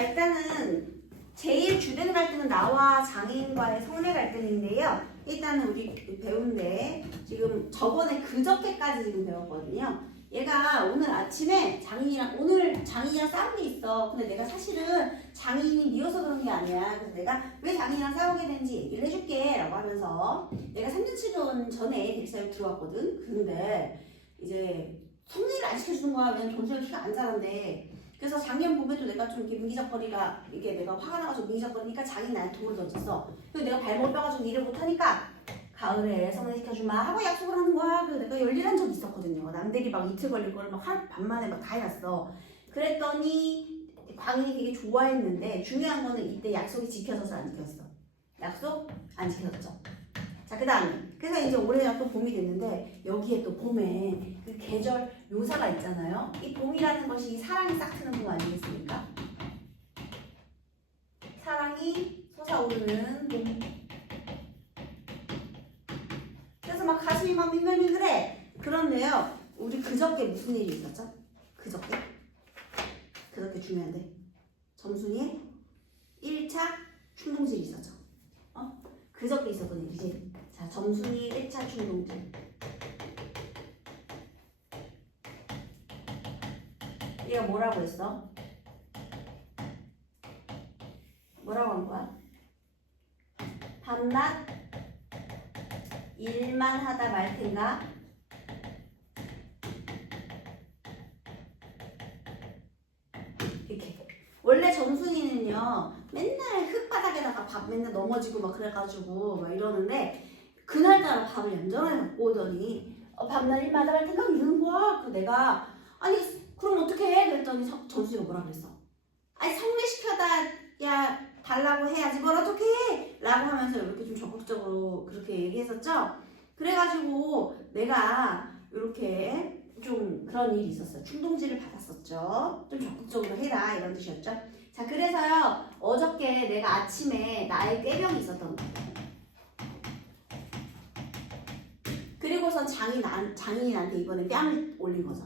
자, 일단은 제일 주된 갈등은 나와 장인과의 성례 갈등인데요. 일단은 우리 배운데 지금 저번에 그저께까지 지금 배웠거든요. 얘가 오늘 아침에 오늘 장인이랑 싸운 게 있어. 근데 내가 사실은 장인이 미워서 그런 게 아니야. 그래서 내가 왜 장인이랑 싸우게 된지 얘기를 해줄게 라고 하면서 내가 3년 전에 대리사에 들어왔거든. 근데 이제 성례를 안 시켜주는 거야. 왜냐면 정수영 키가 안 자란대. 그래서 작년 봄에도 내가 좀 이렇게 미적거리가 이게 내가 화가 나가지고 미적거리니까 장인이 나한테 돌을 던졌어. 그래서 내가 발목을 뼈가지고 일을 못하니까 가을에 성례 시켜주마 하고 약속을 하는 거야. 그래서 내가 열일한 적이 있었거든요. 남들이 막 이틀 걸릴 거를 막 하루 반만에 막 다 해놨어. 그랬더니 광인이 되게 좋아했는데 중요한 거는 이때 약속이 지켜져서 안 지켰어. 약속 안 지켜졌죠. 자, 그 다음에 그래서 이제 올해가 또 봄이 됐는데 여기에 또 봄에 그 계절 묘사가 있잖아요. 이 봄이라는 것이 사랑이 싹 트는 봄 아니겠습니까? 사랑이 솟아오르는 봄. 그래서 막 가슴이 막 밍글밍글해. 그런데요, 우리 그저께 무슨 일이 있었죠? 그저께 중요한데 점순이의 1차 충동질이 있었죠. 그저께 있었던 일이지. 자, 점순이 1차 충동질. 얘가 뭐라고 했어? 뭐라고 한 거야? 밤낮 일만 하다 말 텐가? 이렇게. 원래 점순이는요, 맨날 흙바닥에다가 밥 맨날 넘어지고 막 그래가지고 막 이러는데, 그날따라 밥을 얌전하게 갖고 오더니, 밤낮 일만 하다 말 텐가? 이러는 거야. 그 내가, 아니, 그럼 어떡해? 그랬더니 점순이가 뭐라 그랬어? 아니, 성례시켜야 달라고 해야지 뭘 어떡해? 라고 하면서 이렇게 좀 적극적으로 그렇게 얘기했었죠. 그래가지고 내가 이렇게 좀 그런 일이 있었어요. 충동질을 받았었죠. 좀 적극적으로 해라 이런 뜻이었죠. 자, 그래서요 어저께 내가 아침에 나의 꾀병이 있었던 거예요. 그리고선 장인이 나한테 이번에 뺨을 올린 거죠.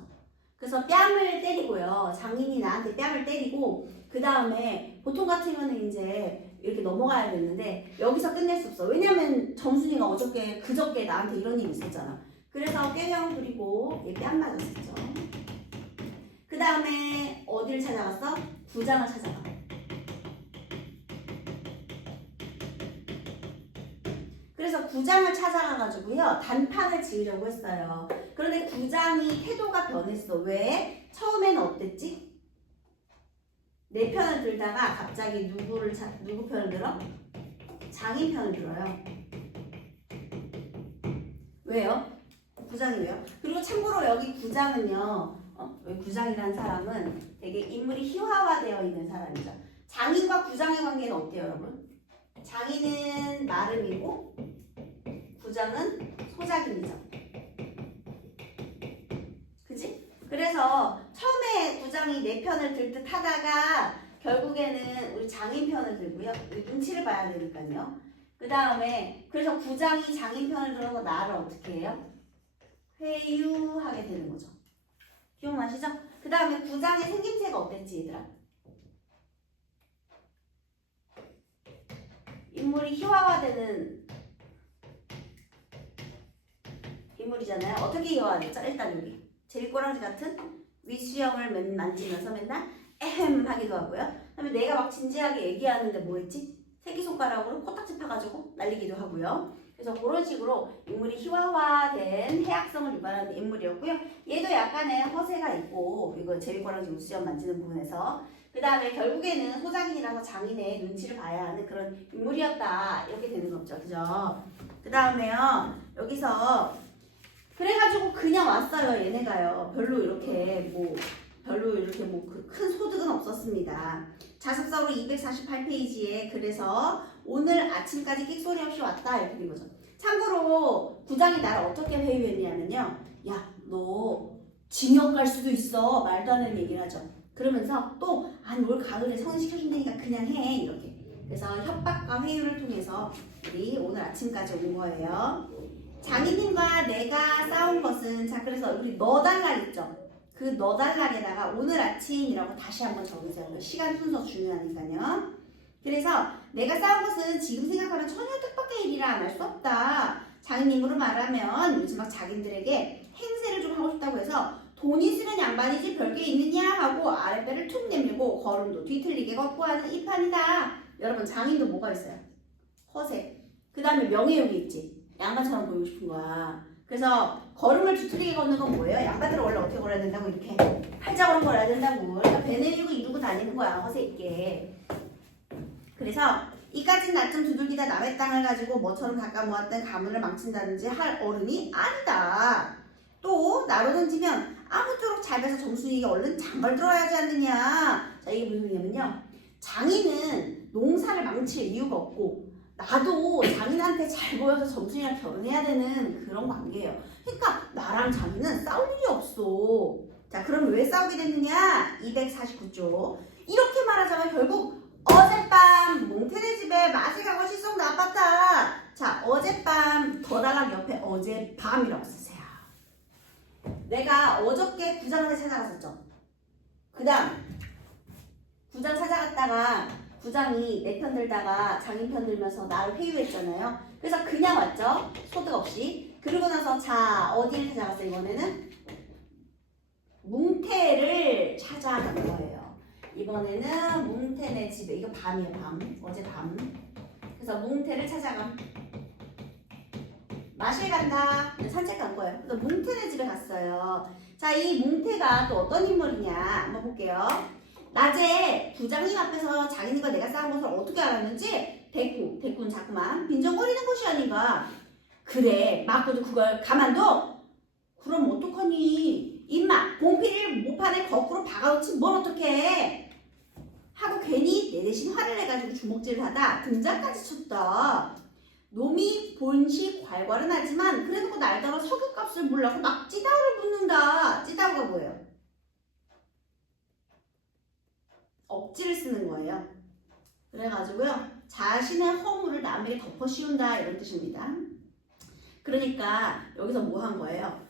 그래서 뺨을 때리고요. 장인이 나한테 뺨을 때리고 그 다음에 보통 같으면 이제 이렇게 넘어가야 되는데 여기서 끝낼 수 없어. 왜냐면 점순이가 그저께 나한테 이런 일이 있었잖아. 그래서 꾀병 부리고 얘 뺨 맞았었죠. 그 다음에 어디를 찾아갔어? 구장을 찾아가. 그래서 구장을 찾아가가지고요 단판을 지으려고 했어요. 그런데 구장이 태도가 변했어. 왜? 처음에는 어땠지? 내 편을 들다가 갑자기 누구 편을 들어? 장인 편을 들어요. 왜요? 구장이 왜요? 그리고 참고로 여기 구장은요, 여기 구장이라는 사람은 되게 인물이 희화화되어 있는 사람이죠. 장인과 구장의 관계는 어때요, 여러분? 장인은 나름이고 구장은 소작인이죠. 그치? 그래서 처음에 구장이 내 편을 들 듯 하다가 결국에는 우리 장인 편을 들고요. 눈치를 봐야 되니까요. 그 다음에 그래서 구장이 장인 편을 들어서 나를 어떻게 해요? 회유하게 되는 거죠. 기억나시죠? 그 다음에 구장의 생김새가 어땠지 얘들아? 인물이 희화화되는 인물이잖아요. 어떻게 희화화됐죠? 일단 여기 제비꼬랑지 같은 윗수염을 만지면서 맨날 에헴 하기도 하고요. 그 다음에 내가 막 진지하게 얘기하는데 뭐 했지? 새끼손가락으로 코딱지 파가지고 날리기도 하고요. 그래서 그런 식으로 인물이 희화화된 해악성을 유발하는 인물이었고요. 얘도 약간의 허세가 있고 이거 제비꼬랑지 윗수염 만지는 부분에서 그 다음에 결국에는 소작인이라서 장인의 눈치를 봐야 하는 그런 인물이었다 이렇게 되는 거죠. 그죠? 그 다음에요 여기서 그래가지고 그냥 왔어요. 얘네가요. 별로 이렇게 뭐 큰 소득은 없었습니다. 자습서로 248페이지에 그래서 오늘 아침까지 끽소리 없이 왔다 이렇게 된 거죠. 참고로 구장이 나를 어떻게 회유했냐면요. 야, 너 징역 갈 수도 있어. 말도 안 되는 얘기를 하죠. 그러면서 또 아니 올 가을에 성시켜준다니까 그냥 해 이렇게. 그래서 협박과 회유를 통해서 우리 오늘 아침까지 온 거예요. 장인님과 내가 싸운 것은 자 그래서 우리 너 달라 했죠. 그 너달락에다가 오늘 아침이라고 다시 한번 적으세요. 시간 순서 중요하니까요. 그래서 내가 쌓은 것은 지금 생각하면 전혀 뜻밖의 일이라 안 할 수 없다. 장인님으로 말하면 요즘 막 자기들에게 행세를 좀 하고 싶다고 해서 돈 있으면 양반이지 별게 있느냐 하고 아랫배를 툭 내밀고 걸음도 뒤틀리게 걷고 하는 이 판이다. 여러분 장인도 뭐가 있어요? 허세. 그 다음에 명예욕이 있지. 양반처럼 보이고 싶은 거야. 그래서 걸음을 뒤틀리게 걷는 건 뭐예요? 양반들은 원래 어떻게 걸어야 된다고? 이렇게 팔자걸음 걸어야 된다고. 그러니까 배 내밀고 이루고 다니는 거야. 허세 있게. 그래서 이까진 낮좀 두들기다 남의 땅을 가지고 뭐처럼 닦아 모았던 가문을 망친다든지 할 어른이 아니다. 또 나로 던지면 아무쪼록 잘 돼서 정순이가 얼른 장벌 들어야 하지 않느냐. 자, 이게 무슨 의미냐면요. 장인은 농사를 망칠 이유가 없고 나도 장인한테 잘 보여서 정순이랑 결혼해야 되는 그런 관계예요. 그러니까 나랑 장인은 싸울 일이 없어. 자, 그럼 왜 싸우게 됐느냐? 249조. 이렇게 말하자면 결국 어젯밤 몽테네 집에 맛이 가고 실속 나빴다. 자, 어젯밤 더달락 옆에 어젯밤이라고 쓰세요. 내가 어저께 구장한테 찾아갔었죠. 그 다음 구장 찾아갔다가 구장이 내 편 들다가 장인 편 들면서 나를 회유했잖아요. 그래서 그냥 왔죠. 소득 없이. 그러고 나서 자 어디를 찾아갔어요? 이번에는 뭉태를 찾아간 거예요. 이번에는 뭉태네 집에. 이거 밤이에요. 밤. 어제 밤. 그래서 뭉태를 찾아감. 마실 간다. 산책 간 거예요. 그래서 뭉태네 집에 갔어요. 자, 이 뭉태가 또 어떤 인물이냐 한번 볼게요. 낮에 부장님 앞에서 장인님과 내가 싸운 것을 어떻게 알았는지 대꾼 자꾸만 빈정거리는 것이 아닌가. 그래, 맞고도 그걸 가만둬? 그럼 어떡하니? 임마, 봉필을 모판에 거꾸로 박아놓지 뭘 어떡해? 하고 괜히 내 대신 화를 내가지고 주먹질을 하다 등장까지 쳤다. 놈이 본식 괄괄은 하지만 그래도 날더러 석유값을 몰라고 막 찌다우를 붓는다. 찌다우가 뭐예요? 억지를 쓰는 거예요. 그래가지고요. 자신의 허물을 남에게 덮어 씌운다 이런 뜻입니다. 그러니까 여기서 뭐 한 거예요?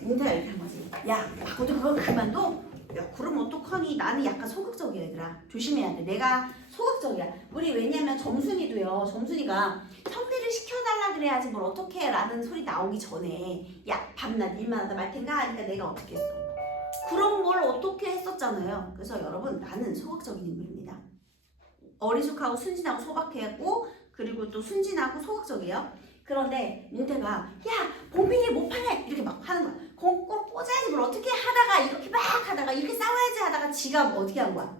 뭉태가 이렇게 한 거지. 야, 바꿔도 그걸 그만둬? 야, 그럼 어떡하니? 나는 약간 소극적이야, 얘들아. 조심해야 돼. 내가 소극적이야. 우리 왜냐면 점순이도요. 점순이가 성대를 시켜달라 그래야지 뭘 어떡해 라는 소리 나오기 전에 야, 밤낮 일만 하다 말 텐가 하니까 내가 어떻게 했어? 그런 걸 어떻게 했었잖아요. 그래서 여러분 나는 소극적인 인물입니다. 어리숙하고 순진하고 소박하고 그리고 또 순진하고 소극적이에요. 그런데 뭉태가 야 봉필이 못 파네 이렇게 막 하는 거야. 꼭 꽂아야지 뭘 어떻게 하다가 이렇게 막 하다가 이렇게 싸워야지 하다가 지가 뭐 어떻게 한 거야.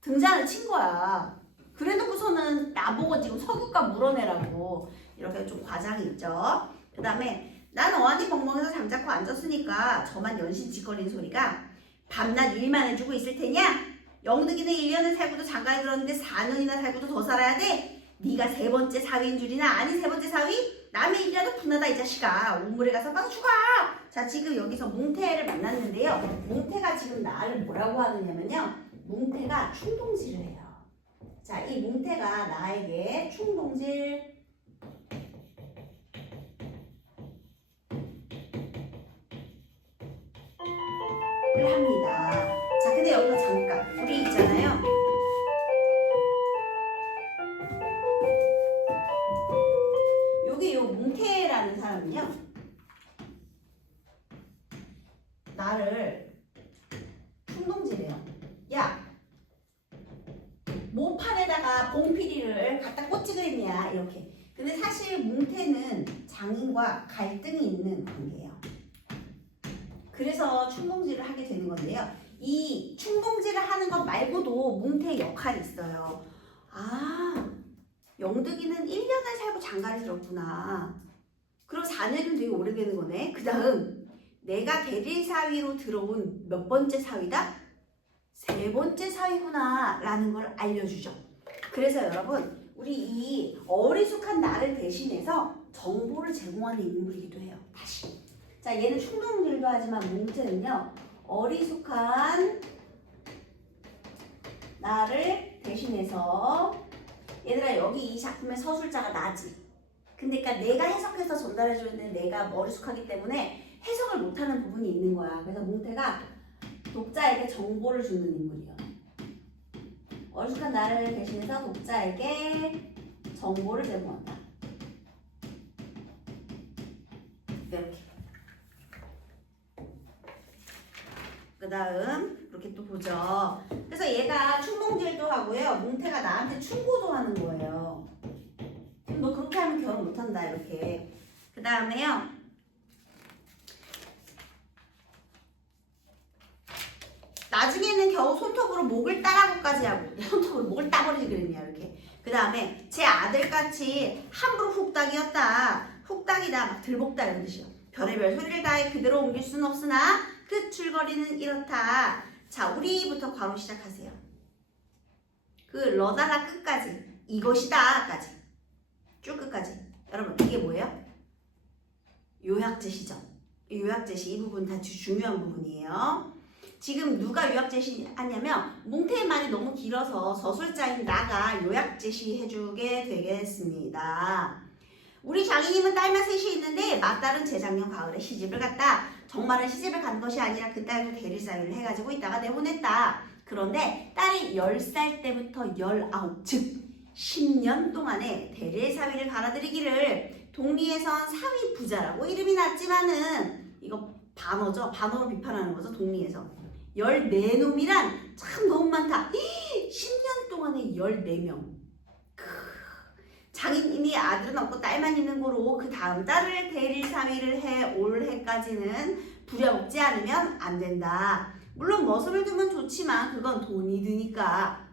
등장을 친 거야. 그래놓고서는 나보고 지금 석유값 물어내라고 이렇게 좀 과장이 있죠. 그 다음에 난 어안이 벙벙해서 잠자코 앉았으니까 저만 연신 짓거리는 소리가 밤낮 일만 해주고 있을 테냐? 영득이는 1년을 살고도 장가에 들었는데 4년이나 살고도 더 살아야 돼? 네가 세 번째 사위인 줄이나? 아니 세 번째 사위? 남의 일이라도 분하다 이 자식아. 우물에 가서 빵 죽어. 자, 지금 여기서 뭉태를 만났는데요. 뭉태가 지금 나를 뭐라고 하느냐면요. 뭉태가 충동질을 해요. 자, 이 뭉태가 나에게 충동질 을 합니다. 자, 근데 여기서 잠깐 우리 있잖아요. 여기 요 뭉태라는 사람은요. 나를 충동질해요. 야, 모판에다가 봉피리를 갖다 꽂지 그랬냐 이렇게. 근데 사실 뭉태는 장인과 갈등이 있는 관계예요. 그래서 충동질을 하게 되는 건데요. 이 충동질을 하는 것 말고도 뭉태의 역할이 있어요. 아, 영득이는 1년을 살고 장가를 들었구나. 그럼 4년이면 되게 오래되는 거네. 그 다음 내가 대릴사위로 들어온 몇 번째 사위다? 세 번째 사위구나 라는 걸 알려주죠. 그래서 여러분 우리 이 어리숙한 나를 대신해서 정보를 제공하는 인물이기도 해요. 다시 자, 얘는 충동질도 하지만 뭉태는요. 어리숙한 나를 대신해서 얘들아 여기 이 작품의 서술자가 나지. 근데 그러니까 내가 해석해서 전달해주는데 내가 머리숙하기 때문에 해석을 못하는 부분이 있는 거야. 그래서 몽테가 독자에게 정보를 주는 인물이야. 어리숙한 나를 대신해서 독자에게 정보를 제공한다. 이렇게. 그 다음 이렇게 또 보죠. 그래서 얘가 충동질도 하고요. 몽테가 나한테 충고도 하는 거예요. 너 그렇게 하면 결혼 못한다 이렇게. 그 다음에요. 나중에는 겨우 손톱으로 목을 따라고까지 하고 손톱으로 목을 따버리지 그랬냐 이렇게. 그 다음에 제 아들같이 함부로 훅닥이었다. 훅닥이다 막 들볶다 이런 뜻이요. 별의별 소리를 다해 그대로 옮길 수는 없으나 그 줄거리는 이렇다. 자, 우리부터 괄호 시작하세요. 그 러달라 끝까지 이것이다까지 쭉 끝까지. 여러분 이게 뭐예요? 요약제시죠. 요약제시 이 부분 다 중요한 부분이에요. 지금 누가 요약제시 하냐면 몽테의 말이 너무 길어서 저술자인 나가 요약제시 해주게 되겠습니다. 우리 장인님은 딸만 셋이 있는데 맏딸은 재작년 가을에 시집을 갔다. 정말은 시집을 간 것이 아니라 그 딸도 대리사위를 해가지고 있다가 내보냈다. 그런데 딸이 10살 때부터 19, 즉 10년 동안에 대리사위를 갈아들이기를 독리에선 사위 부자라고 이름이 났지만은 이거 반어죠. 반어로 비판하는 거죠. 독리에서 14놈이란 참 너무 많다. 10년 동안에 14명. 장인님이 아들은 없고 딸만 있는 거로 그 다음 딸을 대리사위를 해 올해까지는 부려먹지 않으면 안 된다. 물론 머슴을 두면 좋지만 그건 돈이 드니까.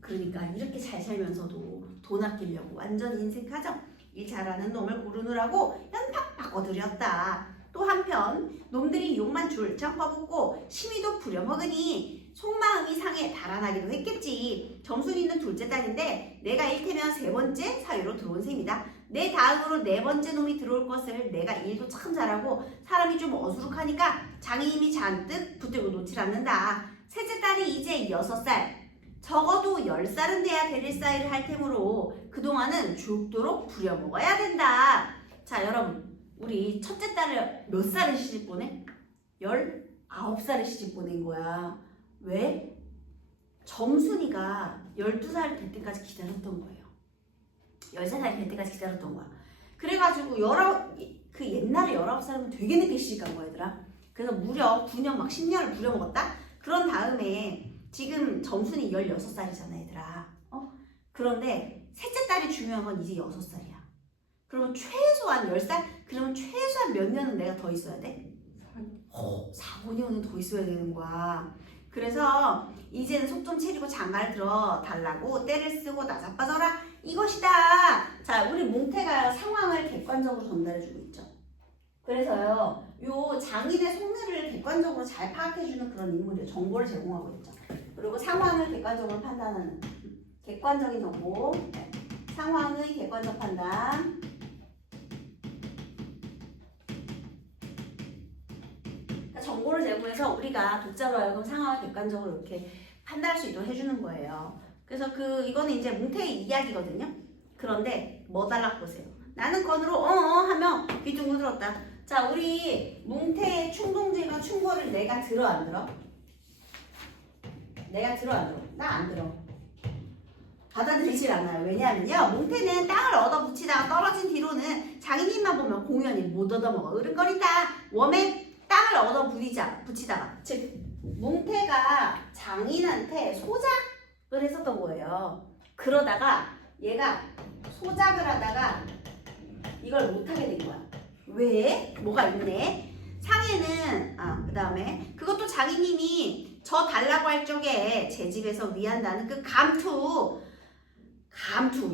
그러니까 이렇게 잘 살면서도 돈 아끼려고 완전 인색하죠. 일 잘하는 놈을 고르느라고 연팍 바꿔들였다. 또 한편 놈들이 욕만 줄창 퍼붓고 심의도 부려먹으니 속마음이 상해 달아나기도 했겠지. 정순이는 둘째 딸인데 내가 일테면 세 번째 사위로 들어온 셈이다. 내 다음으로 네 번째 놈이 들어올 것을 내가 일도 참 잘하고 사람이 좀 어수룩하니까 장인님이 잔뜩 붙들고 놓질 않는다. 셋째 딸이 이제 6살, 적어도 10살은 돼야 대릴사위를 할 테므로 그동안은 죽도록 부려먹어야 된다. 자, 여러분 우리 첫째 딸을 몇 살에 시집 보내? 19살에 시집 보낸 거야. 왜? 정순이가 12살 될 때까지 기다렸던 거예요. 13살 될 때까지 기다렸던 거야. 그래가지고 그 옛날에 19살이면 되게 늦게 시집 간 거야 얘들아. 그래서 무려 9년 막 10년을 부려먹었다? 그런 다음에 지금 정순이 16살이잖아 얘들아. 그런데 셋째 딸이 중요한 건 이제 6살이야. 그러면 최소한 10살? 그러면 최소한 몇 년은 내가 더 있어야 돼? 4, 5년은 더 있어야 되는 거야. 그래서 이제는 속 좀 차리고 장가를 들어 달라고 때를 쓰고 나 자빠져라 이것이다. 자, 우리 몽테가 상황을 객관적으로 전달해주고 있죠. 그래서요, 요 장인의 속내를 객관적으로 잘 파악해주는 그런 인물이에요. 정보를 제공하고 있죠. 그리고 상황을 객관적으로 판단하는 객관적인 정보, 상황의 객관적 판단. 정보를 제공해서 우리가 독자로 하여금 상황을 객관적으로 이렇게 판단할 수 있도록 해주는 거예요. 그래서 이거는 이제 몽테의 이야기거든요. 그런데 뭐 달라 보세요. 나는 건으로 하면 귀뚱구 들었다. 자, 우리 몽테의 충동질과 충고를 내가 들어 안 들어? 내가 들어 안 들어? 나 안 들어. 받아들이질 않아요. 왜냐하면요, 몽테는 땅을 얻어붙이다가 떨어진 뒤로는 장인님만 보면 공연히 못 얻어먹어. 으른거린다. 웜에 땅을 얻어붙이다가, 즉 몽테가 장인한테 소작을 했었던 거예요. 그러다가 얘가 소작을 하다가 이걸 못하게 된 거야. 왜? 뭐가 있네. 상해는 그 다음에 그것도 장인님이 저 달라고 할 적에 제 집에서 위한다는 그 감투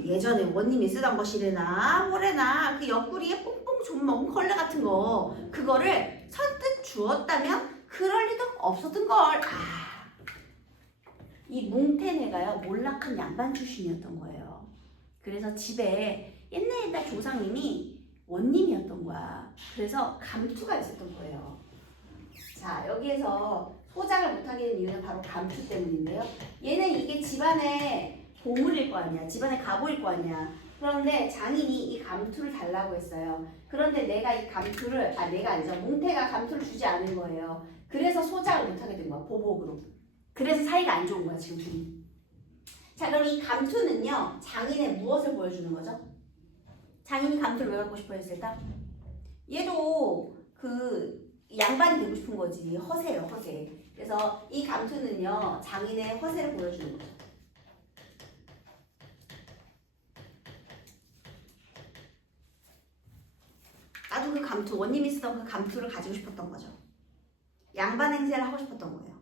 예전에 원님이 쓰던 것이래나 뭐래나 그 옆구리에 뽕뽕 좀 먹은 걸레 같은 거 그거를 선뜻 주었다면 그럴 리도 없었던 걸. 이 몽테네가요 몰락한 양반 출신이었던 거예요. 그래서 집에 옛날 조상님이 원님이었던 거야. 그래서 감투가 있었던 거예요. 자, 여기에서 소작을 못하게 된 이유는 바로 감투 때문인데요. 얘는 이게 집안의 보물일 거 아니야. 집안의 가보일 거 아니야. 그런데 장인이 이 감투를 달라고 했어요. 그런데 내가 이 감투를 내가 아니죠. 몽태가 감투를 주지 않은 거예요. 그래서 소작을 못하게 된 거야. 보복으로. 그래서 사이가 안 좋은 거야 지금 둘이. 자 그럼 이 감투는요. 장인의 무엇을 보여주는 거죠? 장인이 감투를 왜 갖고 싶어 했을까? 얘도 그 양반이 되고 싶은 거지. 허세예요 허세. 그래서 이 감투는요. 장인의 허세를 보여주는 거죠. 나도 그 감투, 원님이 쓰던 그 감투를 가지고 싶었던 거죠. 양반 행세를 하고 싶었던 거예요.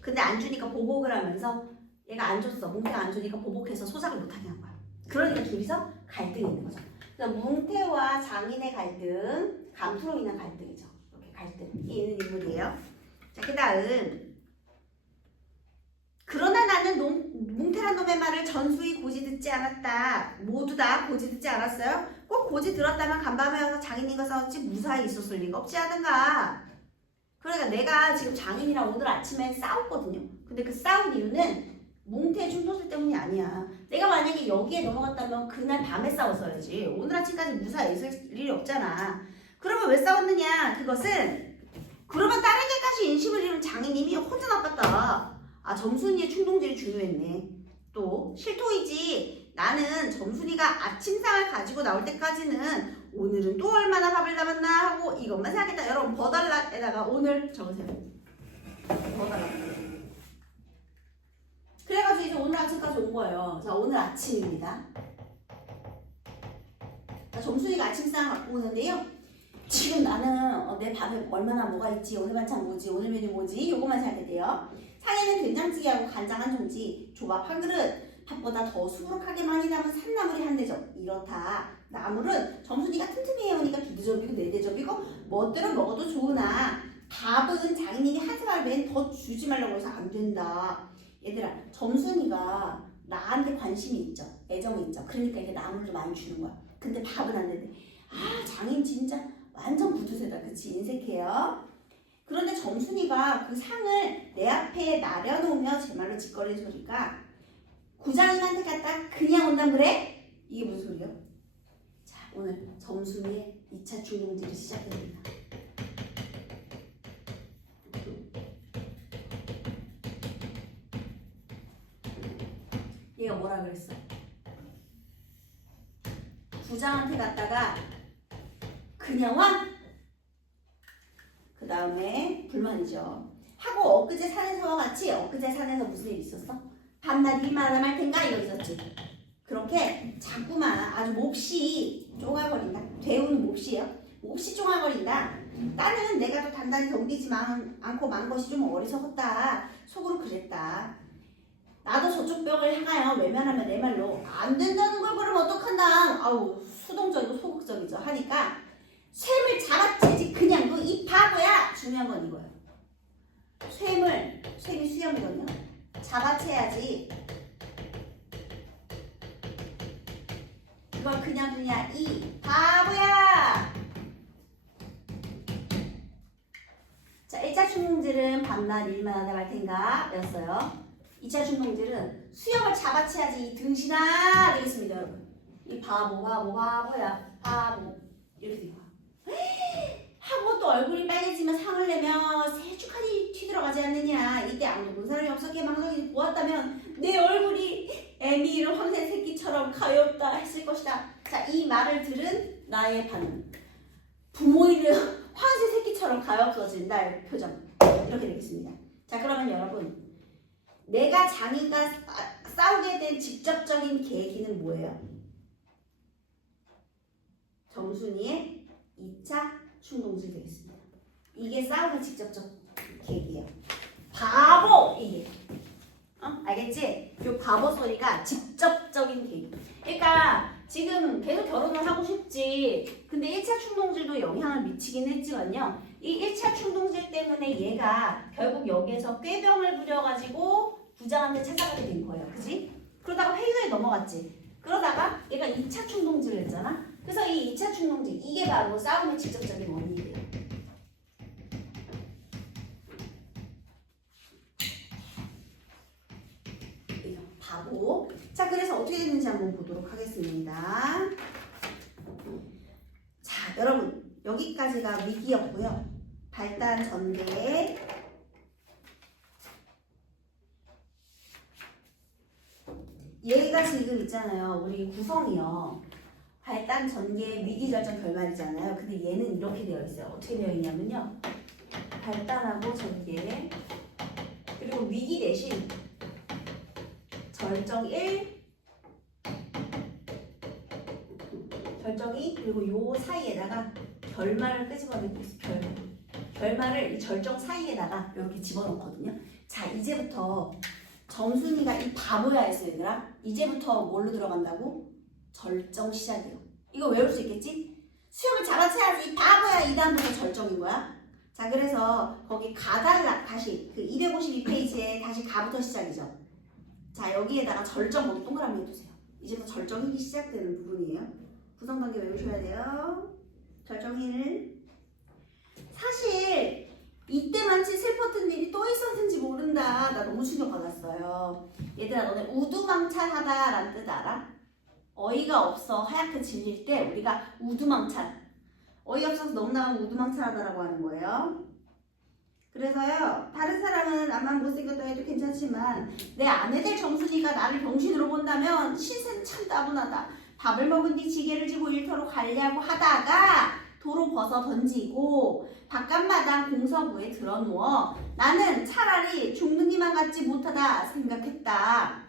근데 안 주니까 보복을 하면서 얘가 안 줬어. 몽태가 안 주니까 보복해서 소작을 못하게 한 거야. 그러니까 둘이서 갈등이 있는 거죠. 그래서 몽태와 장인의 갈등, 감투로 인한 갈등이죠. 이렇게 갈등이 있는 인물이에요. 자, 그 다음. 그러나 나는 몽태란 놈의 말을 전수히 고지 듣지 않았다. 모두 다 고지 듣지 않았어요? 꼭 고지 들었다면 간밤에 와서 장인님과 싸웠지 무사히 있었을 리가 없지 않은가. 그러니까 내가 지금 장인이랑 오늘 아침에 싸웠거든요. 근데 그 싸운 이유는 몽태의 충동질 때문이 아니야. 내가 만약에 여기에 넘어갔다면 그날 밤에 싸웠어야지. 오늘 아침까지 무사히 있을 일이 없잖아. 그러면 왜 싸웠느냐? 그것은 그러면 다른 게까지 인심을 잃은 장인님이 혼자 나빴다. 점순이의 충동질이 중요했네. 또 실토이지. 나는 점순이가 아침상을 가지고 나올 때까지는 오늘은 또 얼마나 밥을 남았나 하고 이것만 생각했다. 여러분 버달락에다가 오늘 적으세요. 버달락. 그래가지고 이제 오늘 아침까지 온 거예요. 자, 오늘 아침입니다. 자, 점순이가 아침상 갖고 오는데요. 지금 나는 내 밥에 얼마나 뭐가 있지, 오늘 반찬 뭐지, 오늘 메뉴 뭐지, 요거만 생각했대요. 상에는 된장찌개하고 간장 한 종지, 조밥 한 그릇, 밥보다 더 수북하게 많이 남은 산나물이 한 대접. 이렇다. 나물은 점순이가 틈틈이 해오니까 두 대접이고 네 대접이고 멋대로 먹어도 좋으나 밥은 장인님이 한 사발 외엔 더 주지 말라고 해서 안 된다. 얘들아, 점순이가 나한테 관심이 있죠. 애정이 있죠. 그러니까 이렇게 나물도 많이 주는 거야. 근데 밥은 안 되는데 장인 진짜 완전 구두쇠다. 그치? 인색해요. 그런데 점순이가 그 상을 내 앞에 나려놓으며 제 말로 짓거리는 소리가 구장님한테 갔다 그냥 온단 그래? 이게 무슨 소리야? 자, 오늘 점순이의 2차 충동질이 시작됩니다. 얘가 뭐라 그랬어? 부장한테 갔다가 그냥 와? 그 다음에 불만이죠. 하고 엊그제 산에서와 같이 엊그제 산에서 무슨 일 있었어? 밤낮 일만 안 할 텐가 이거 있었지. 그렇게 자꾸만 아주 몹시 쪼가거린다. 대우는 몹시예요. 몹시 쪼가거린다. 나는 내가 더 단단히 덤비지만 않고 만 것이 좀 어리석었다. 속으로 그랬다. 나도 저쪽 벽을 향하여 외면하면 내 말로 안 된다는 걸 그러면 어떡한다. 아우 수동적이고 소극적이죠. 하니까 쇠물 잡아채지 그냥 너 이 바보야. 중요한 건 이거예요. 쇠물이 수염이거든요. 잡아채야지. 그걸 그냥 두냐 이 바보야. 자, 1차 충동질은 밤낮 일만 하다 갈 텐가 였어요. 2차 충동질은 수염을 잡아채야지 이 등신아 되겠습니다. 여러분. 이 바보야 바보 이렇게 된 거야. 하고 또 얼굴이 빨개지면 상을 내며 세죽하니 튀들어가지 않느냐. 이때 아무도 본 사람이 없었기에 망설이지 보았다면 내 얼굴이 애미를 황새 새끼처럼 가엾다 했을 것이다. 자, 이 말을 들은 나의 반응. 부모이를 황새 새끼처럼 가엾어진 나의 표정. 이렇게 되겠습니다. 자, 그러면 여러분 내가 장인과 싸우게 된 직접적인 계기는 뭐예요? 점순이의 2차 충동질 되겠습니다. 이게 싸움의 직접적 계기예요. 바보! 이게. 알겠지? 요 바보 소리가 직접적인 계기. 그러니까 지금 계속 결혼을 하고 싶지. 근데 1차 충동질도 영향을 미치긴 했지만요. 이 1차 충동질 때문에 얘가 결국 여기에서 꾀병을 부려가지고 부장한테 찾아가게 된 거예요. 그지? 그러다가 회유에 넘어갔지. 그러다가 얘가 2차 충동질을 했잖아. 그래서 이 2차 충동질, 이게 바로 싸움의 직접적인 원인이에요. 바보. 자, 그래서 어떻게 됐는지 한번 보도록 하겠습니다. 자, 여러분 여기까지가 위기였고요. 발단 전개. 얘가 지금 있잖아요. 우리 구성이요. 발단 전개 위기 결정 결말이잖아요. 근데 얘는 이렇게 되어 있어요. 어떻게 되어 있냐면요. 발단하고 전개 그리고 위기 대신 절정 1 절정 2 그리고 요 사이에다가 결말을 끄집어내고 있어요. 결말을 이 절정 사이에다가 이렇게 집어넣거든요. 자, 이제부터 정순이가 이 바보야 했어 얘들아. 이제부터 뭘로 들어간다고? 절정 시작이요. 이거 외울 수 있겠지? 수영을 잡아채야지. 이 바보야. 이 다음부터 절정인 거야. 자, 그래서 거기 가달라 다시 그 252페이지에 다시 가부터 시작이죠. 자, 여기에다가 절정 거기 동그라미 해두세요. 이제부터 절정이 시작되는 부분이에요. 구성 단계 외우셔야 돼요. 절정 1. 사실 이때만치 슬펐던 일이 또 있었는지 모른다. 나 너무 충격받았어요. 얘들아, 너네 우두망찬하다 라는 뜻 알아? 어이가 없어 하얗게 질릴 때 우리가 우두망찬, 어이가 없어서 너무나 우두망찬하다라고 하는 거예요. 그래서요, 다른 사람은 암만 못생겼다 해도 괜찮지만 내 아내 될 정순이가 나를 병신으로 본다면 신세는 참 따분하다. 밥을 먹은 뒤 지게를 지고 일터로 가려고 하다가 도로 벗어 던지고 바깥마당 공서부에 들어누워 나는 차라리 종근이만 같지 못하다 생각했다.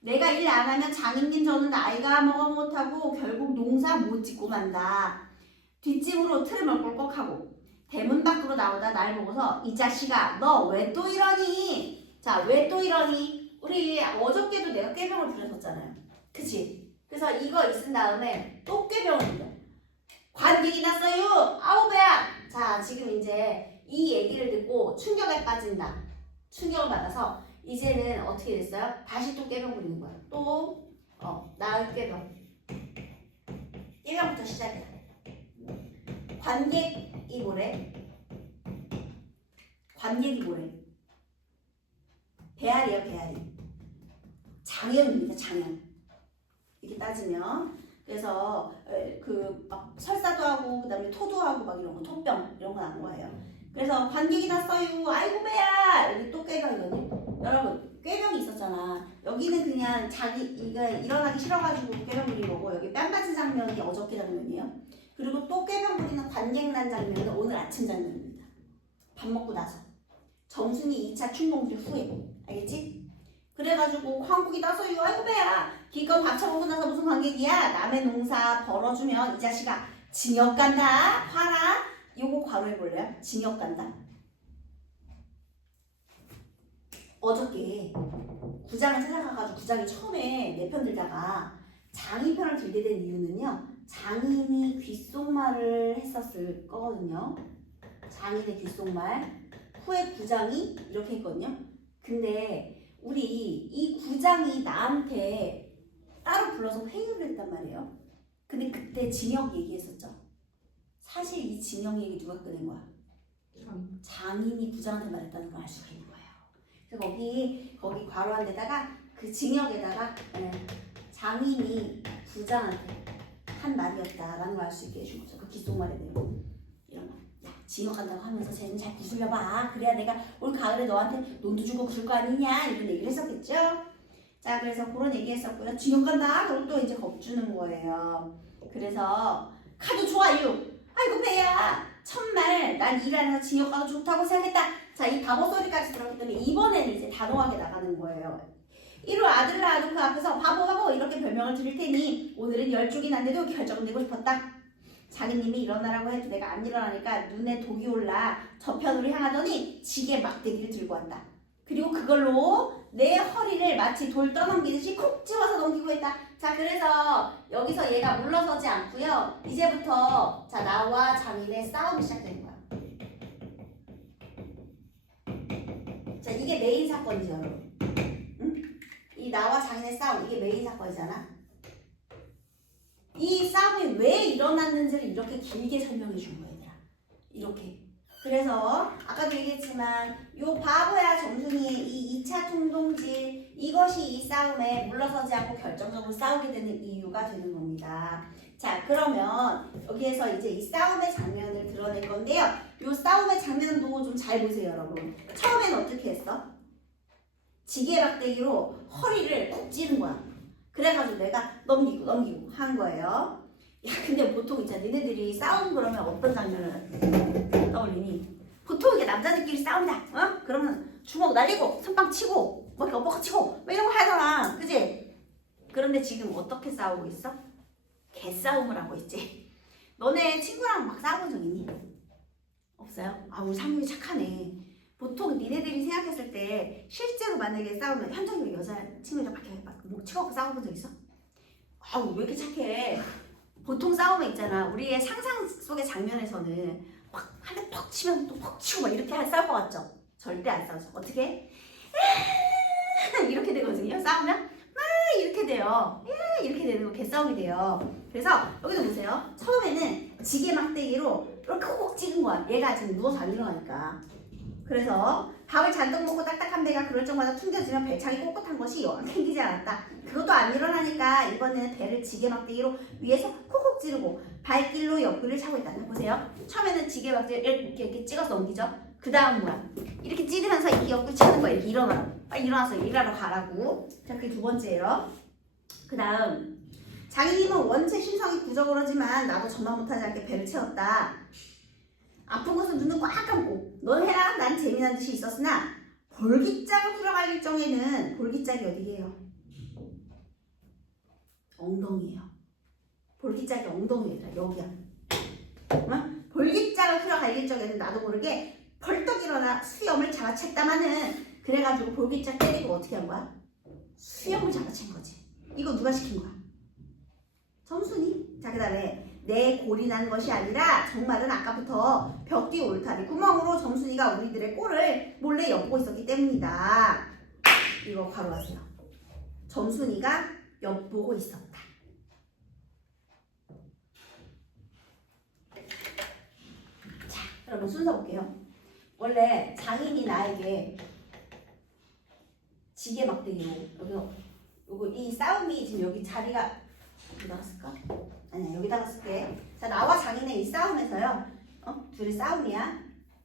내가 일 안 하면 장인님 저는 아이가 먹어 못하고 결국 농사 못 짓고 만다. 뒷집으로 트름을 꼴꺽하고 대문 밖으로 나오다 날 보고서 이 자식아 너 왜 또 이러니? 자, 왜 또 이러니? 우리 어저께도 내가 꾀병을 부렸었잖아요. 그치? 그래서 이거 있은 다음에 또 꾀병을 부려. 관객이 났어요. 아우 배야. 자, 지금 이제 이 얘기를 듣고 충격에 빠진다. 충격을 받아서 이제는 어떻게 됐어요? 다시 또 꾀병 부리는 거야. 또 나의 꾀병. 꾀병부터 시작이야. 관객이 뭐래? 관객이 뭐래? 배알이야, 배알이. 장염입니다, 장염. 이렇게 따지면. 그래서 그 막 설사도 하고 그다음에 토도 하고 막 이런 거 토병 이런 거 나온 거예요. 그래서 관객이 났어요. 아이고 배야. 여기 또 꾀병이거든요. 여러분 꾀병이 있었잖아. 여기는 그냥 자기 이거 일어나기 싫어가지고 꾀병 부린 거고 여기 뺨 맞은 장면이 어저께 장면이에요. 그리고 또 꾀병 부리는 관객 난 장면은 오늘 아침 장면입니다. 밥 먹고 나서 정순이 2차 충동질 후에 알겠지? 그래가지고 황국이 나서요. 아이고 배야. 기껏 밥 처먹고 나서 무슨 관객이야. 남의 농사 벌어주면 이 자식아 징역 간다. 봐라. 요거 괄호해볼래요? 징역 간다. 어저께 구장을 찾아가가지고 구장이 처음에 내 편 들다가 장인 편을 들게 된 이유는요. 장인이 귓속말을 했었을 거거든요. 장인의 귓속말. 후에 구장이 이렇게 했거든요. 근데 우리 이 구장이 나한테 따로 불러서 회의를 했단 말이에요. 근데 그때 징역 얘기했었죠. 사실 이 징역 얘기 누가 꺼낸 거야? 장인이 구장한테 말했다는 걸 알 수가 있는 거예요. 그래서 거기 괄호한 데다가 그 징역에다가 장인이 구장한테 한 말이었다라는 걸 알 수 있게 해준 거죠. 그 귓속말에 대해서 이런 거. 야, 징역 간다고 하면서 쟤는 잘 구슬려봐. 그래야 내가 올 가을에 너한테 논도 주고 그럴 거 아니냐 이런 얘기를 했었겠죠. 자, 그래서 그런 얘기 했었고요. 징역 간다. 그럼 또 이제 겁주는 거예요. 그래서 카드 좋아요. 아이고 배야. 천말 난 일 안 해서 징역 가도 좋다고 생각했다. 자, 이 바보 소리까지 들었기 때문에 이번에는 이제 단호하게 나가는 거예요. 1호 아들라 아들 그 앞에서 바보 이렇게 별명을 드릴 테니 오늘은 10쪽이 난데도 결정을 내고 싶었다. 장인님이 일어나라고 해도 내가 안 일어나니까 눈에 독이 올라 저편으로 향하더니 지게 막대기를 들고 왔다. 그리고 그걸로 내 허리를 마치 돌 떠넘기듯이 콕 집어서 넘기고 했다. 자, 그래서 여기서 얘가 물러서지 않고요. 이제부터 자 나와 장인의 싸움이 시작되는 거야. 자, 이게 메인 사건이죠, 여러분. 응? 이 나와 장인의 싸움, 이게 메인 사건이잖아. 이 싸움이 왜 일어났는지를 이렇게 길게 설명해 준 거야, 얘들아. 이렇게. 그래서 아까도 얘기했지만 요 바보야 정순이의 이 2차 충동질, 이것이 이 싸움에 물러서지 않고 결정적으로 싸우게 되는 이유가 되는 겁니다. 자, 그러면 여기에서 이제 이 싸움의 장면을 드러낼 건데요. 이 싸움의 장면도 좀 잘 보세요, 여러분. 처음에는 어떻게 했어? 지게막대기로 허리를 쿡 찌른 거야. 그래가지고 내가 넘기고 한 거예요. 야, 근데 보통 있잖아. 니네들이 싸움 그러면 어떤 장면을 떠올리니? 보통 이게 남자들끼리 싸운다. 어? 그러면 주먹 날리고, 선빵 치고, 뭐 이렇게 엎어치고, 뭐 이런 거 하잖아. 그지? 그런데 지금 어떻게 싸우고 있어? 개싸움을 하고 있지. 너네 친구랑 막 싸워본 적 있니? 없어요? 아, 우리 상민이 착하네. 보통 니네들이 생각했을 때 실제로 만약에 싸우면 현정이 여자 친구랑 막 목 치고 싸워본 적 있어? 아우, 왜 이렇게 착해? 보통 싸우면 있잖아. 우리의 상상 속의 장면에서는 막 한 대 퍽 치면 또 퍽 치고 막 이렇게 싸울 것 같죠? 절대 안 싸우죠. 어떻게? 이렇게 되거든요. 싸우면 막 이렇게 돼요. 이렇게 되는 거 개싸움이 돼요. 그래서 여기도 보세요. 처음에는 지게 막대기로 이렇게 콕 찍은 거야. 얘가 지금 누워서 안 일어나니까. 그래서 밥을 잔뜩 먹고 딱딱한 배가 그럴 정마다 튕겨지면 배창이 꼿꼿한 것이 영 생기지 않았다. 그것도 안 일어나니까 이번에는 배를 지게 막대기로 위에서 콕콕 찌르고 발길로 옆구리를 차고 있다. 보세요. 처음에는 지게 막대기 이렇게 찍어서 넘기죠. 그 다음 뭐야? 이렇게 찌르면서 이 옆구리 차는 거야. 이렇게 일어나. 빨리 일어나서 일하러 가라고. 자, 그게 두 번째예요. 그 다음 장인님은 원체 심성이 부적으로지만 나도 저만 못하지 않게 배를 채웠다. 아픈 곳은 눈을 꽉 감고 넌 해라. 난 재미난 듯이 있었으나 볼기짝을 풀어갈 일정에는 볼기짝이 어디게요? 엉덩이에요. 볼기짝이 엉덩이에요. 여기야. 어? 볼기짝을 풀어갈 일정에는 나도 모르게 벌떡 일어나 수염을 잡아챘다마는 그래가지고 볼기짝 때리고 어떻게 한 거야? 수염을 잡아챈 거지. 이거 누가 시킨 거야? 점순이. 자, 그 다음에 내 골이 난 것이 아니라 정말은 아까부터 벽 뒤 울타리 구멍으로 점순이가 우리들의 꼴을 몰래 엿보고 있었기 때문이다. 이거 바로 하세요. 점순이가 엿보고 있었다. 자, 여러분 순서 볼게요. 원래 장인이 나에게 지게 막대기로 여기서 요거 이 싸움이 지금 여기 자리가 여기다가 쓸까? 아니야, 여기다가 쓸게. 자, 나와 장인의 이 싸움에서요. 둘이 싸움이야.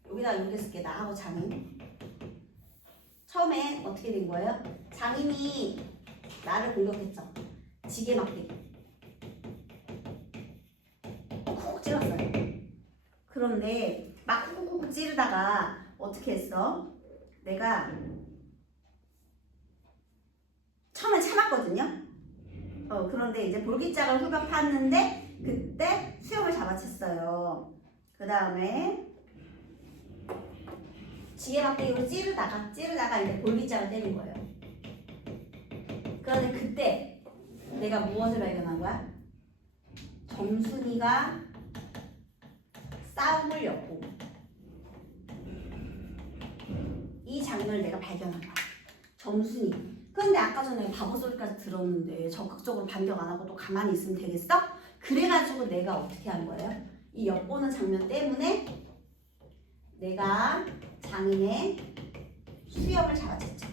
여기다가 이렇게 쓸게. 나하고 장인. 처음에 어떻게 된 거예요? 장인이 나를 공격했죠. 지게 막대기. 쿡 찔렀어요. 그런데 막 쿡쿡 찌르다가 어떻게 했어? 내가 처음에 참았거든요. 그런데 이제 볼기짝을 후벼 팠는데 그때 수염을 잡아챘어요. 그 다음에 지게막대기로 찌르다가 이제 볼기짝을 때린 거예요. 그런데 그때 내가 무엇을 발견한 거야? 점순이가 싸움을 엿보고 이 장면을 내가 발견한 거야. 점순이. 근데 아까 전에 바보 소리까지 들었는데 적극적으로 반격 안 하고 또 가만히 있으면 되겠어? 그래가지고 내가 어떻게 한 거예요? 이 엿보는 장면 때문에 내가 장인의 수염을 잡아챘죠.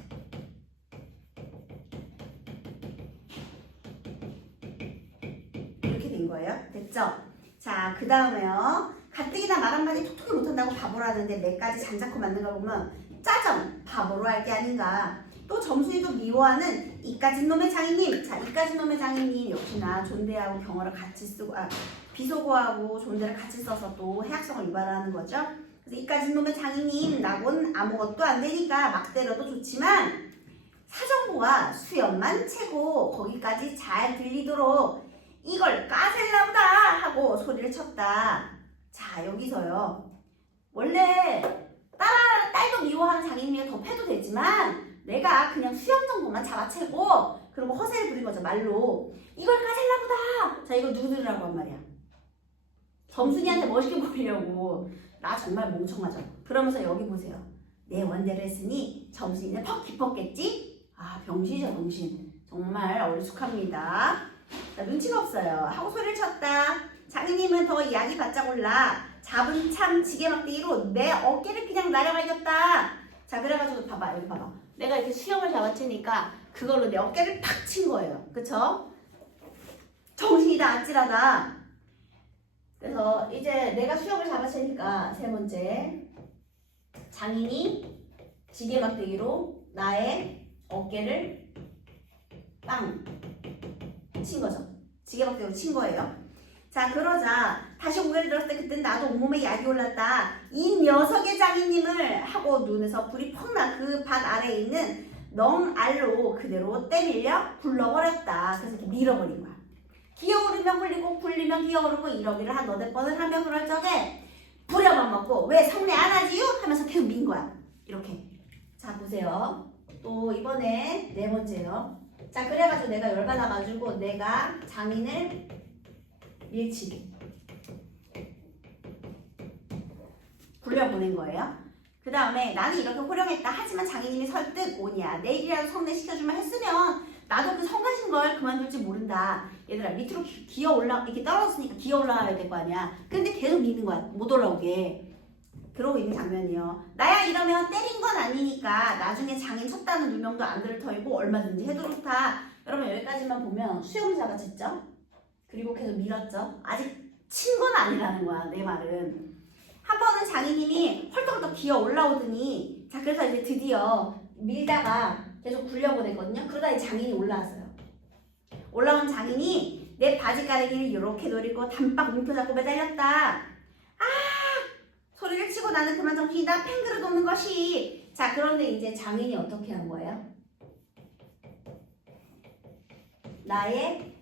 이렇게 된 거예요. 됐죠? 자, 그 다음에요. 가뜩이나 말 한마디 톡톡히 못한다고 바보라는데 몇가지 잔잡고 맞는 걸 보면 짜증 바보로 할 게 아닌가. 또 점순이도 미워하는 이까진 놈의 장인님. 자, 이까진 놈의 장인님 역시나 존대하고 경어를 같이 쓰고 비속어하고 존대를 같이 써서 또 해악성을 유발하는 거죠. 그래서 이까진 놈의 장인님 나곤 아무것도 안 되니까 막 때려도 좋지만 사정보와 수염만 채고 거기까지 잘 들리도록 이걸 까셀라보다 하고 소리를 쳤다. 자, 여기서요. 원래 딸도 미워하는 장인님이 더 패도 되지만 내가 그냥 수염 정도만 잡아채고 그리고 허세를 부린 거죠. 말로. 이걸 까셀라보다. 자, 이거 누구 들으라고 한 말이야? 점순이한테 멋있게 보이려고. 나 정말 멍청하죠. 그러면서 여기 보세요. 내 원대를 했으니 점순이는 퍽 깊었겠지? 아, 병신이죠, 병신. 정말 어리숙합니다. 자, 눈치가 없어요. 하고 소리를 쳤다. 장인님은 더 이야기 바짝 올라 잡은 참 지게막대기로 내 어깨를 그냥 날아갈겼다. 자, 그래가지고 봐봐, 여기 봐봐. 내가 이렇게 수염을 잡아채니까 그걸로 내 어깨를 팍 친 거예요. 그쵸? 정신이 다 아찔하다. 그래서 이제 내가 수염을 잡았으니까 세 번째, 장인이 지게막대기로 나의 어깨를 빵 친 거죠. 지게막대기로 친 거예요. 자, 그러자 다시 고개를 들었을 때 그땐 나도 온몸에 약이 올랐다. 이 녀석의 장인님을 하고 눈에서 불이 퍽 나 그 밭 아래에 있는 넝알로 그대로 때밀려 굴러버렸다. 그래서 이렇게 밀어버린 거야. 기어오르면 굴리고 굴리면 기어오르고 이러기를 한 너댓 번을 하며 그럴 적에 부려만 먹고 왜 성례 안 하지요? 하면서 계속 민 거야. 이렇게. 자, 보세요. 또 이번에 네 번째요. 자, 그래가지고 내가 열받아가지고 내가 장인을 밀치기. 굴려보낸 거예요. 그 다음에 나는 이렇게 호령했다. 하지만 장인님이 설득 오냐. 내일이라도 성례시켜주면 했으면 나도 그 성가신 걸 그만둘지 모른다. 얘들아 밑으로 기어 올라 이렇게 떨어졌으니까 기어 올라가야 될 거 아니야. 근데 계속 미는 거야. 못 올라오게. 그러고 있는 장면이요. 나야 이러면 때린 건 아니니까 나중에 장인 쳤다는 누명도 안 들을 터이고 얼마든지 해도 좋다. 여러분 여기까지만 보면 수영자가 쳤죠. 그리고 계속 밀었죠. 아직 친 건 아니라는 거야. 내 말은. 한 번은 장인님이 헐떡헐떡 기어 올라오더니 자 그래서 이제 드디어 밀다가 계속 굴려보냈거든요. 그러다 이 장인이 올라왔어요. 올라온 장인이 내 바지가르기를 이렇게 노리고 단박 움켜잡고 매달렸다. 아! 소리를 치고 나는 그만 정신이 다 팽그릇 도는 것이. 자 그런데 이제 장인이 어떻게 한 거예요? 나의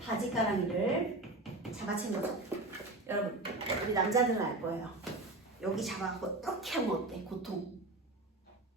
바지가랑이를 잡아챈 거죠. 여러분 우리 남자들은 알 거예요. 여기 잡아갖고 이렇게 하면 어때? 고통.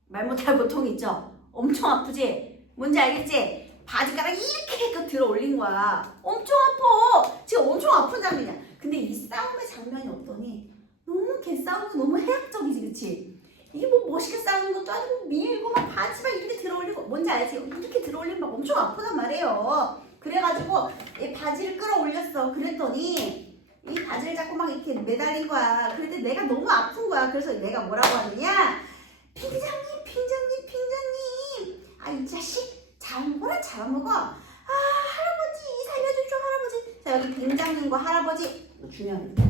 말 못할 고통 있죠? 엄청 아프지? 뭔지 알겠지? 바지가락 이렇게 그 들어 올린 거야. 엄청 아파. 지금 엄청 아픈 장면이야. 근데 이 싸움의 장면이 없더니 너무 개싸움도 너무 해학적이지, 그치? 이게 뭐 멋있게 싸우는 것도 아니고 밀고 막 바지만 이렇게 들어 올리고 뭔지 알지? 이렇게 들어 올리면 막 엄청 아프단 말이에요. 그래가지고 이 바지를 끌어올렸어. 그랬더니 이 바지를 잡고 막 이렇게 매달린 거야. 그랬더니 내가 너무 아픈 거야. 그래서 내가 뭐라고 하느냐? 빙장님. 아, 이 자식 잘 먹어라 잘 먹어. 아, 할아버지 살려주죠 할아버지. 자, 여기 빙장님과 할아버지 이거 중요합니다.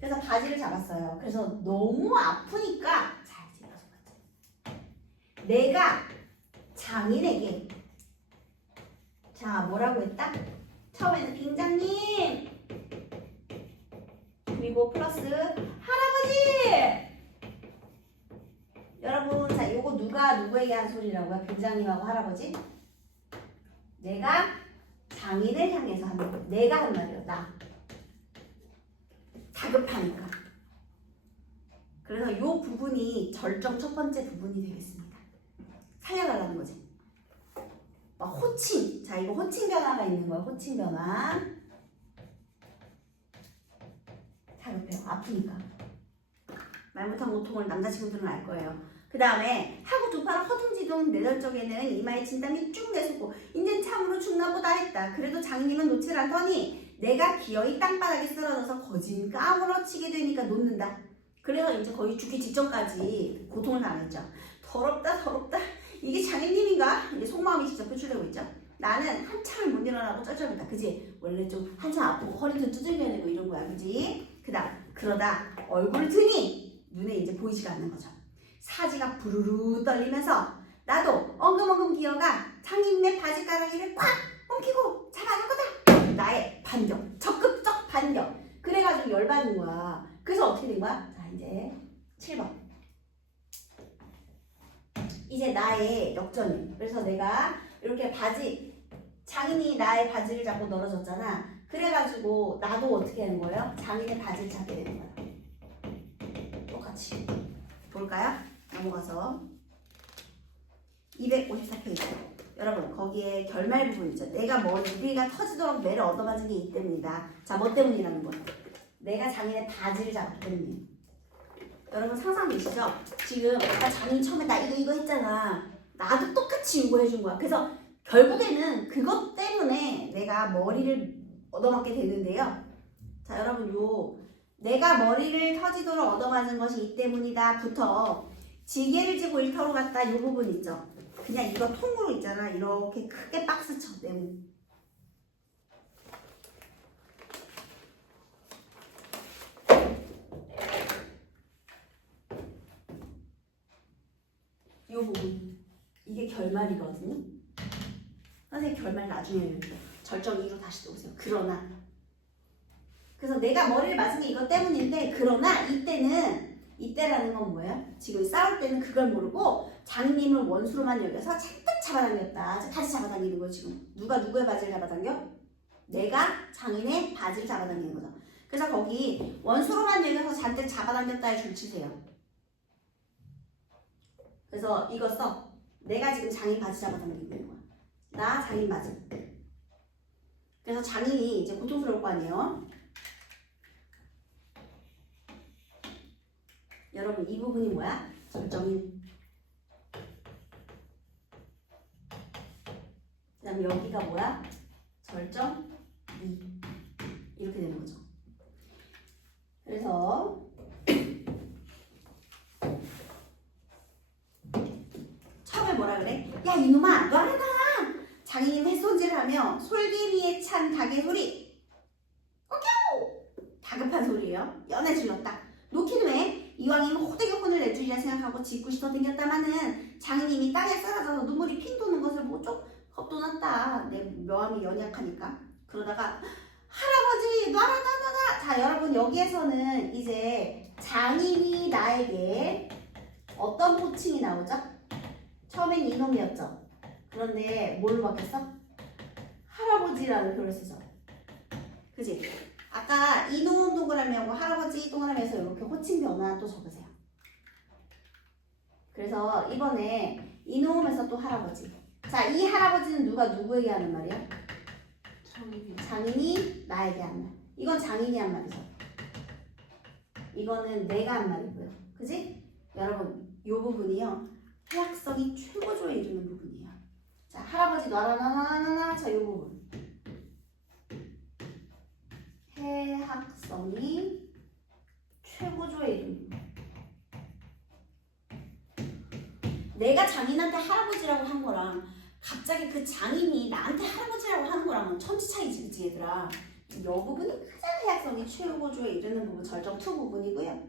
그래서 바지를 잡았어요. 그래서 너무 아프니까 자, 이제 여섯 번째. 내가 장인에게 자, 뭐라고 했다? 처음에는 빙장님 그리고 플러스 할아버지. 여러분, 자, 요거 누가 누구에게 한 소리라고요? 빙장님하고 할아버지? 내가 장인을 향해서 한 말. 내가 한 말이에요. 나. 다급하니까. 그래서 요 부분이 절정 첫 번째 부분이 되겠습니다. 살려달라는 거지. 호칭. 자, 이거 호칭 변화가 있는 거예요. 호칭 변화. 다급해요. 아프니까. 말 못한 고통을 남자친구들은 알 거예요. 그 다음에 하고 두 팔을 허둥지둥 내던 적에는 이마에 진땀이 쭉 내솟고 인젠 참으로 죽나 보다 했다. 그래도 장인님은 놓질 않더니 내가 기어이 땅바닥에 쓰러져서 거진 까무러치게 되니까 놓는다. 그래서 이제 거의 죽기 직전까지 고통을 당했죠. 더럽다. 이게 장인님인가? 이게 속마음이 진짜 표출되고 있죠. 나는 한참을 못 일어나고 쩔쩔했다. 그지? 원래 좀 한참 아프고 허리도 두들겨내고 이런 거야. 그지? 그러다 얼굴을 드니 눈에 이제 보이지가 않는 거죠. 사지가 부르르 떨리면서 나도 엉금엉금 기어가 장인의 바지가랑이를 꽉 엉키고 잡아는 거다. 나의 반격, 적극적 반격. 그래가지고 열받는 거야. 그래서 어떻게 된 거야? 자, 이제 7번. 이제 나의 역전이. 그래서 내가 이렇게 장인이 나의 바지를 잡고 늘어졌잖아. 그래가지고 나도 어떻게 하는 거예요? 장인의 바지를 잡게 되는 거야. 똑같이. 볼까요? 넘어가서 254페이지. 여러분 거기에 결말 부분 있죠. 내가 머리가 터지도록 매를 얻어맞은 게 이 때문이다. 자, 뭐 때문이라는 거야? 내가 장인의 바지를 잡기 때문이에요. 여러분 상상되시죠? 지금 아까 장인 처음에 나 이거 했잖아. 나도 똑같이 요구해준 거야. 그래서 결국에는 그것 때문에 내가 머리를 얻어맞게 되는데요. 자, 여러분 내가 머리를 터지도록 얻어맞은 것이 이 때문이다 부터 지게를 지고 일터로 갔다 이 부분 있죠. 그냥 이거 통으로 있잖아. 이렇게 크게 박스 쳐. 네모. 이 부분. 이게 결말이거든요. 선생님 결말 나중에 절정 2로 다시 놓으세요. 그러나. 그래서 내가 머리를 맞은 게 이것 때문인데 그러나 이때라는 건 뭐야? 지금 싸울 때는 그걸 모르고 장님을 원수로만 여겨서 잔뜩 잡아당겼다. 다시 잡아당기는 거야 지금. 누가 누구의 바지를 잡아당겨? 내가 장인의 바지를 잡아당기는 거죠. 그래서 거기 원수로만 여겨서 잔뜩 잡아당겼다에 줄 치세요. 그래서 이거 써. 내가 지금 장인 바지 잡아당기고 있는 거야. 나 장인 바지. 그래서 장인이 이제 고통스러울 거 아니에요. 여러분 이 부분이 뭐야? 절정인. 그 다음에 여기가 뭐야? 절정 2. 이렇게 되는 거죠. 그래서 처음에 뭐라 그래? 야 이놈아 너랑 나랑 장인님 햇손질을 하며 솔개미에 찬 닭의 소리 어겨우 다급한 소리예요. 연해 질렀다. 놓긴 왜? 이왕이면 호되게 혼을 내주리라 생각하고 짖고 싶어 댕겼다마는 장인님이 땅에 쓰러져서 눈물이 핑 도는 것을 보고 좀 겁도 났다. 내 묘함이 연약하니까. 그러다가 할아버지 놔라. 자 여러분 여기에서는 이제 장인이 나에게 어떤 호칭이 나오죠? 처음엔 이놈이었죠. 그런데 뭘로 바뀌었어? 할아버지라는 표현을 쓰죠. 그지? 아까 이놈 동그라미하고 할아버지 동그라미에서 이렇게 호칭 변화 또 적으세요. 그래서 이번에 이놈에서 또 할아버지. 자, 이 할아버지는 누가 누구에게 하는 말이야? 장인이 나에게 한 말. 이건 장인이 한 말이죠. 이거는 내가 한 말이고요. 그지? 여러분, 이 부분이요. 해악성이 최고조에 이르는 부분이에요. 자, 할아버지 놔라. 자, 이 부분. 해악성이 최고조에 이르는 부분. 내가 장인한테 할아버지라고 한 거랑 갑자기 그 장인이 나한테 할아버지라고 하는 거랑은 천지 차이지, 그치 얘들아? 이 부분이 가장 해악성이 최고조에 이르는 부분, 절정 2 부분이고요.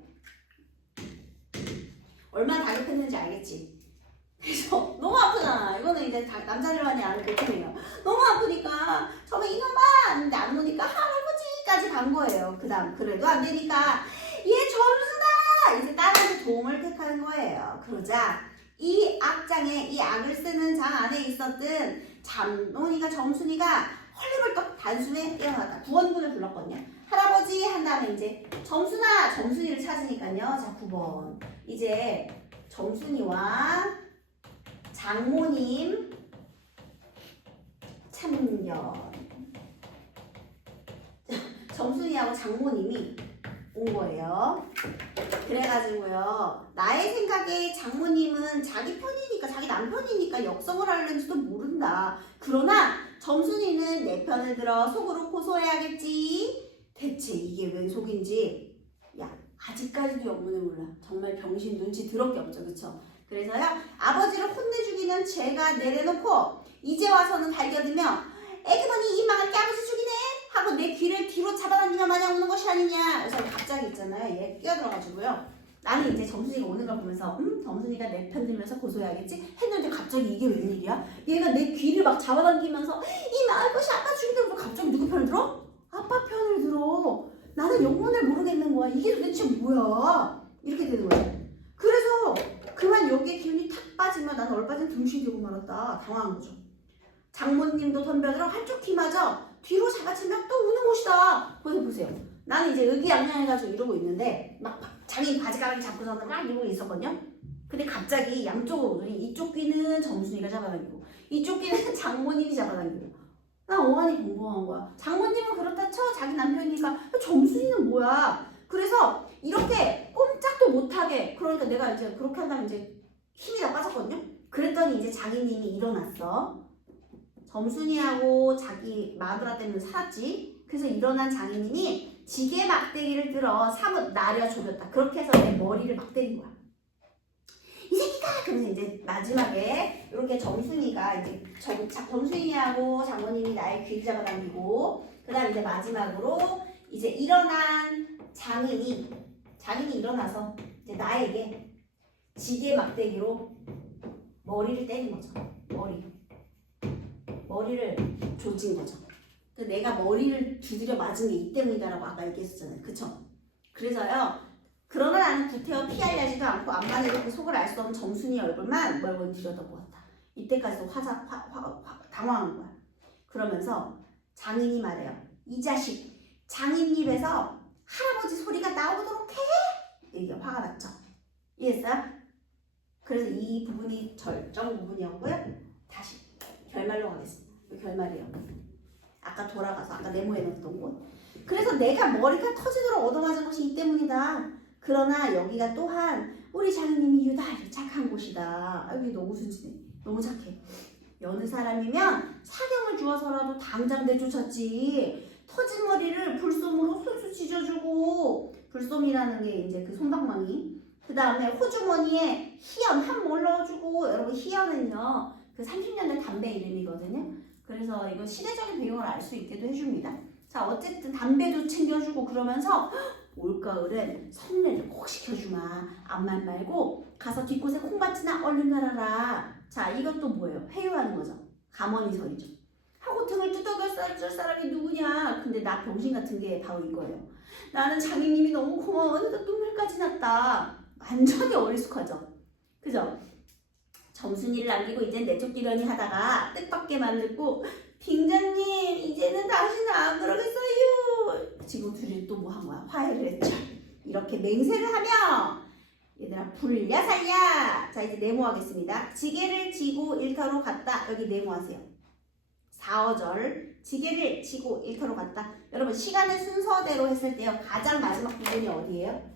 얼마나 다급했는지 알겠지? 그래서 너무 아프잖아. 이거는 이제 남자들만이 아는 고통이에요. 너무 아프니까 처음에 이놈아 하는데 안 오니까 할아버지까지 간 거예요. 그 다음 그래도 안 되니까 얘 점수다! 이제 딸한테 도움을 택하는 거예요. 그러자 이 악장에 이 악을 쓰는 장 안에 있었던 잠노니가 점순이가 헐레벌떡 단숨에 깨어났다. 구원군을 불렀거든요. 할아버지 한 다음에 이제 점순아! 점순이를 찾으니까요. 자 9번 이제 점순이와 장모님 참견. 점순이하고 장모님이 온 거예요. 그래가지고요. 나의 생각에 장모님은 자기 편이니까, 자기 남편이니까 역성을 하려는지도 모른다. 그러나 점순이는 내 편을 들어 속으로 고소해야겠지. 대체 이게 웬 속인지. 야, 아직까지도 영문을 몰라. 정말 병신 눈치 더럽게 없죠. 그쵸? 그래서요. 아버지를 혼내주기는 죄가 내려놓고 이제 와서는 달겨들며 애기머니 이 망할 게 아버지 죽이네 하고 내 귀를 뒤로 잡아당기며 마냥 오는 것이 아니냐. 그래서 갑자기 있잖아요. 얘 끼어들어가지고요. 나는 이제 점순이가 오는 걸 보면서 점순이가 내 편 들면서 고소해야겠지 했는데 갑자기 이게 웬일이야? 얘가 내 귀를 막 잡아당기면서 이 망할 것이 아빠 죽이는데 갑자기 누구 편을 들어? 아빠 편을 들어. 나는 영문을 모르겠는 거야. 이게 도대체 뭐야? 이렇게 되는 거야. 그래서 그만 여기에 기운이 탁 빠지면 나는 얼빠진 둥실 되고 말았다. 당황한 거죠. 장모님도 덤벼들어 한쪽 귀마저 뒤로 잡아채면 또 우는 것이다. 그래서 보세요. 나는 이제 의기양양해가지고 이러고 있는데 막 자기 바지가랑이 잡고서는 막 이러고 있었거든요. 근데 갑자기 양쪽으로 이쪽 귀는 점순이가 잡아당기고 이쪽 귀는 장모님이 잡아당기고 나 어안이 공공한 거야. 장모님은 그렇다 쳐. 자기 남편이니까 점순이는 뭐야. 그래서 이렇게 꼼짝도 못하게 그러니까 내가 이제 그렇게 한다면 이제 힘이 다 빠졌거든요. 그랬더니 이제 장인님이 일어났어. 점순이하고 자기 마누라 때문에 살았지. 그래서 일어난 장인님이 지게 막대기를 들어 사뭇 나려 조렸다. 그렇게 해서 내 머리를 막 때린 거야. 이 새끼가! 그러면서 이제 마지막에 이렇게 정순이가 이제 정순이하고 장모님이 나의 귀를 잡아당기고 그 다음 이제 마지막으로 이제 일어난 장인이 일어나서 이제 나에게 지게 막대기로 머리를 때린 거죠. 머리를 조진 거죠. 내가 머리를 두드려 맞은 게 이 때문이다라고 아까 얘기했었잖아요. 그쵸? 그래서요. 그러나 나는 구태여 피하려지도 않고 암만 해도 그 속을 알 수 없는 정순이의 얼굴만 멀건 들여다보았다. 이때까지도 당황한 거야. 그러면서 장인이 말해요. 이 자식, 장인 입에서 할아버지 소리가 나오도록 해! 이게 화가 났죠. 이해했어요? 그래서 이 부분이 절정 부분이었고요. 다시 결말로 가겠습니다. 결말이에요. 아까 돌아가서 아까 네모에 넣었던 곳. 그래서 내가 머리가 터지도록 얻어맞은 것이 이 때문이다. 그러나 여기가 또한 우리 장인님이 유달리 착한 곳이다. 여기 너무 순진해. 너무 착해. 여느 사람이면 사경을 주어서라도 당장 내쫓았지. 터진 머리를 불솜으로 손수 찢어주고, 불솜이라는 게 이제 그 솜방망이. 그 다음에 호주머니에 희연 한 몰 넣어주고. 여러분 희연은요 그 30년대 담배 이름이거든요. 그래서 이거 시대적인 배경을 알 수 있게도 해줍니다. 자, 어쨌든 담배도 챙겨주고 그러면서 올가을엔 성례를 꼭 시켜주마. 암만 말고 가서 뒷곳에 콩밭이나 얼른 갈아라. 자, 이것도 뭐예요? 회유하는 거죠. 가머니설이죠. 하고 등을 두들겨 줄 사람이 누구냐. 근데 나 병신 같은 게 바로 이거예요. 나는 장인님이 너무 고마워서 눈물까지 났다. 완전히 어리숙하죠. 그죠? 정순이를 남기고 이젠 내쫓기려니 하다가 뜻밖의 말을 듣고 빙자님 이제는 다시는 안 그러겠어요. 지금 둘이 또 뭐 한 거야? 화해를 했죠. 이렇게 맹세를 하며 얘들아 불야 살야. 자 이제 네모하겠습니다. 지게를 지고 일터로 갔다. 여기 네모하세요. 4어절 지게를 지고 일터로 갔다. 여러분 시간의 순서대로 했을 때요. 가장 마지막 부분이 어디예요?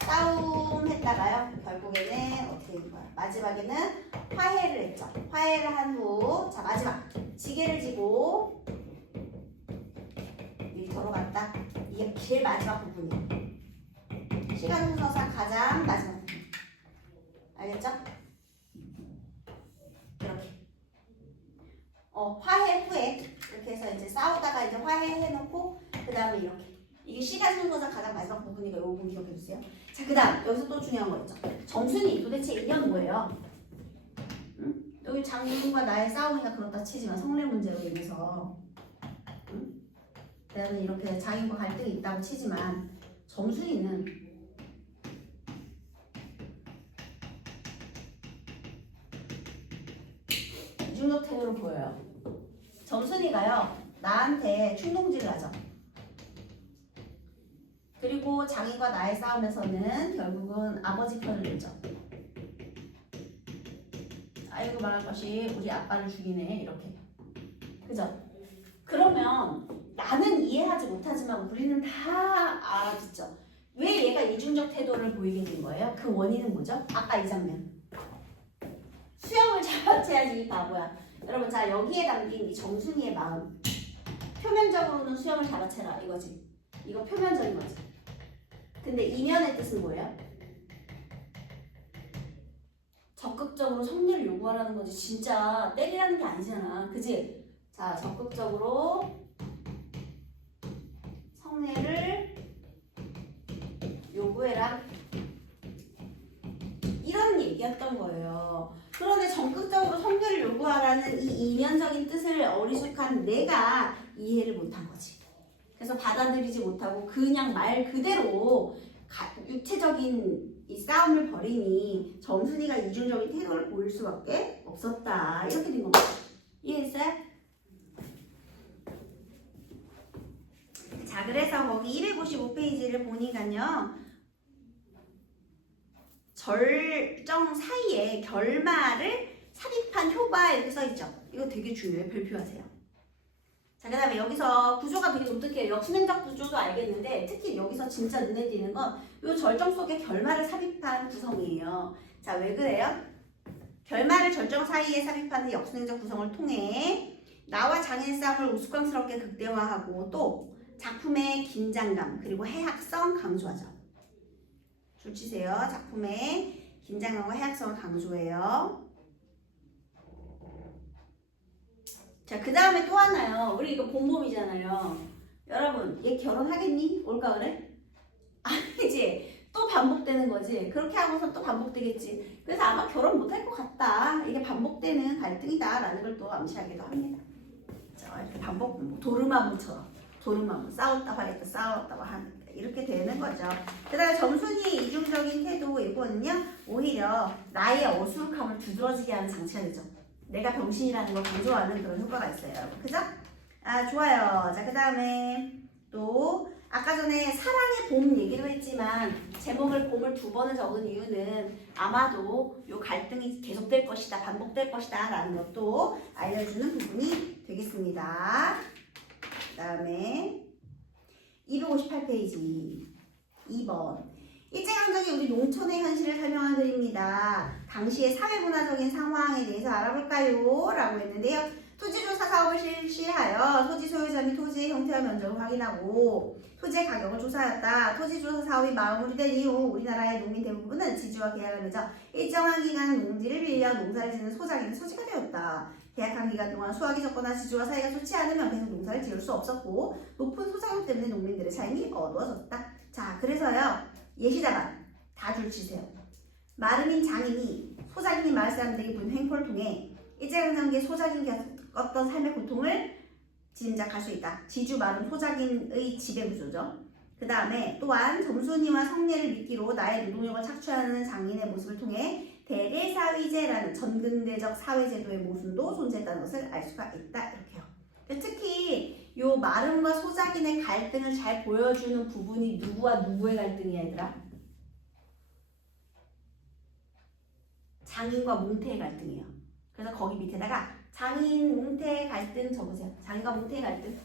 싸움 했다가요. 결국에는 어떻게 된 거야? 마지막에는 화해를 했죠. 화해를 한 후, 자 마지막 지게를 지고 일터로 갔다. 이게 제일 마지막 부분이에요. 시간 순서상 가장 마지막 부분. 알겠죠? 이렇게. 화해 후에 이렇게 해서 이제 싸우다가 이제 화해해놓고 그 다음에 이렇게. 이게 시간 순서상 가장 마지막 부분이니까 이 부분 기억해주세요. 자, 그 다음 여기서 또 중요한 거 있죠. 정순이 도대체 인연 뭐예요? 응? 여기 장인과 나의 싸움이가 그렇다 치지만 성례 문제로 인해서 응? 나는 이렇게 장인과 갈등이 있다고 치지만 정순이는 이중적 태도로 보여요. 정순이가요 나한테 충동질을 하죠. 그리고 장인과 나의 싸움에서는 결국은 아버지 편을 들죠. 아이고 말할 것이 우리 아빠를 죽이네 이렇게. 그죠? 그러면 나는 이해하지 못하지만 우리는 다 알아듣죠. 왜 얘가 이중적 태도를 보이게 된 거예요? 그 원인은 뭐죠? 아까 이 장면. 수염을 잡아채야지 이 바보야. 여러분 자 여기에 담긴 이 정순이의 마음. 표면적으로는 수염을 잡아채라 이거지. 이거 표면적인 거지. 근데 이면의 뜻은 뭐예요? 적극적으로 성례를 요구하라는 거지. 진짜 때리라는 게 아니잖아. 그지? 자, 적극적으로 성례를 요구해라. 이런 얘기였던 거예요. 그런데 적극적으로 성례를 요구하라는 이 이면적인 뜻을 어리숙한 내가 이해를 못한 거지. 그래서 받아들이지 못하고 그냥 말 그대로 육체적인 이 싸움을 벌이니 정순이가 이중적인 태도를 보일 수밖에 없었다. 이렇게 된 겁니다. 이해했어요? 자, 그래서 거기 255페이지를 보니까요. 절정 사이에 결말을 삽입한 효과 이렇게 써있죠. 이거 되게 중요해요. 별표하세요. 자, 그 다음에 여기서 구조가 되게 독특해요. 역순행적 구조도 알겠는데 특히 여기서 진짜 눈에 띄는 건 이 절정 속에 결말을 삽입한 구성이에요. 자, 왜 그래요? 결말을 절정 사이에 삽입하는 역순행적 구성을 통해 나와 장인 싸움을 우스꽝스럽게 극대화하고 또 작품의 긴장감 그리고 해학성 강조하죠. 줄 치세요. 작품의 긴장감과 해악성을 강조해요. 자, 그 다음에 또 하나요. 우리 이거 봄봄이잖아요. 여러분, 얘 결혼하겠니? 올가을에? 아니지. 또 반복되는 거지. 그렇게 하고서 또 반복되겠지. 그래서 아마 결혼 못할 것 같다. 이게 반복되는 갈등이다라는 걸 또 암시하기도 합니다. 자, 이렇게 반복, 도르마무처럼. 도르마무. 싸웠다 화했다, 싸웠다 화했다. 이렇게 되는 거죠. 그 다음에 점순이 이중적인 태도 이거는요. 오히려 나의 어수룩함을 두드러지게 하는 장치가 되죠. 내가 병신이라는 걸 강조하는 그런 효과가 있어요. 그죠? 아, 좋아요. 자, 그 다음에 또 아까 전에 사랑의 봄 얘기도 했지만 제목을 봄을 2번을 적은 이유는 아마도 이 갈등이 계속될 것이다, 반복될 것이다 라는 것도 알려주는 부분이 되겠습니다. 그 다음에 258페이지 2번 일제강점기 우리 농촌의 현실을 설명한 글입니다. 당시의 사회문화적인 상황에 대해서 알아볼까요? 라고 했는데요. 토지조사 사업을 실시하여 토지 소유자 및 토지의 형태와 면적을 확인하고 토지의 가격을 조사하였다. 토지조사 사업이 마무리된 이후 우리나라의 농민 대부분은 지주와 계약을 맺어 일정한 기간 농지를 빌려 농사를 짓는 소작인의 소지가 되었다. 계약한 기간 동안 수확이 적거나 지주와 사이가 좋지 않으면 계속 농사를 지을 수 없었고 높은 소작용 때문에 농민들의 삶이 어두워졌다. 자, 그래서요. 예시자만 다 줄치세요. 마름인 장인이 소작인이 마을 사람들에게 부린 횡포를 통해 일제강점기에 소작인이 겪었던 삶의 고통을 짐작할 수 있다. 지주 마름 소작인의 지배구조죠. 그 다음에 또한 점순이와 성례를 미끼로 나의 노동력을 착취하는 장인의 모습을 통해 대대사위제라는 전근대적 사회제도의 모순도 존재했다는 것을 알 수가 있다. 이렇게요. 특히 요 마름과 소작인의 갈등을 잘 보여주는 부분이 누구와 누구의 갈등이야, 얘들아? 장인과 몽태의 갈등이에요. 그래서 거기 밑에다가 장인, 몽태의 갈등 적으세요. 장인과 몽태의 갈등.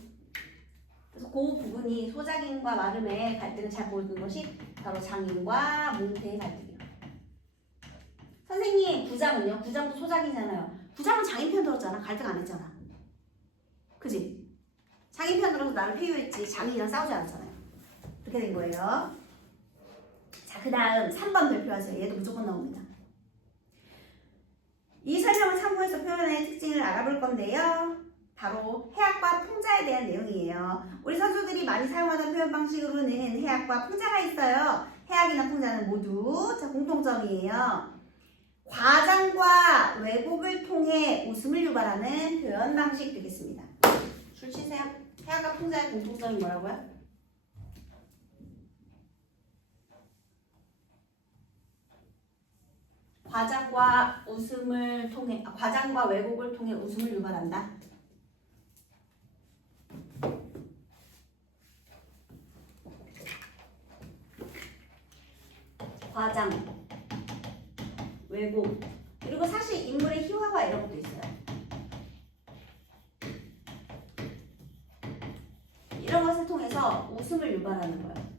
그래서 그 부분이 소작인과 마름의 갈등을 잘 보여주는 것이 바로 장인과 몽태의 갈등이에요. 선생님, 부장은요? 부장도 소작이잖아요. 부장은 장인 편 들었잖아. 갈등 안 했잖아. 그지? 장인 편 들어서 나를 회유했지. 장인이랑 싸우지 않았잖아요. 그렇게 된 거예요. 자, 그 다음 3번 발표하세요. 얘도 무조건 나옵니다. 이 설명을 참고해서 표현의 특징을 알아볼 건데요. 바로 해악과 풍자에 대한 내용이에요. 우리 선수들이 많이 사용하는 표현 방식으로는 해악과 풍자가 있어요. 해악이나 풍자는 모두 자, 공통점이에요. 과장과 왜곡을 통해 웃음을 유발하는 표현 방식 되겠습니다. 줄 치세요. 해악과 풍자의 공통점이 뭐라고요? 과장과 웃음을 통해 과장과 왜곡을 통해 웃음을 유발한다. 과장, 왜곡, 그리고 사실 인물의 희화화 이런 것도 있어요. 이런 것을 통해서 웃음을 유발하는 거예요.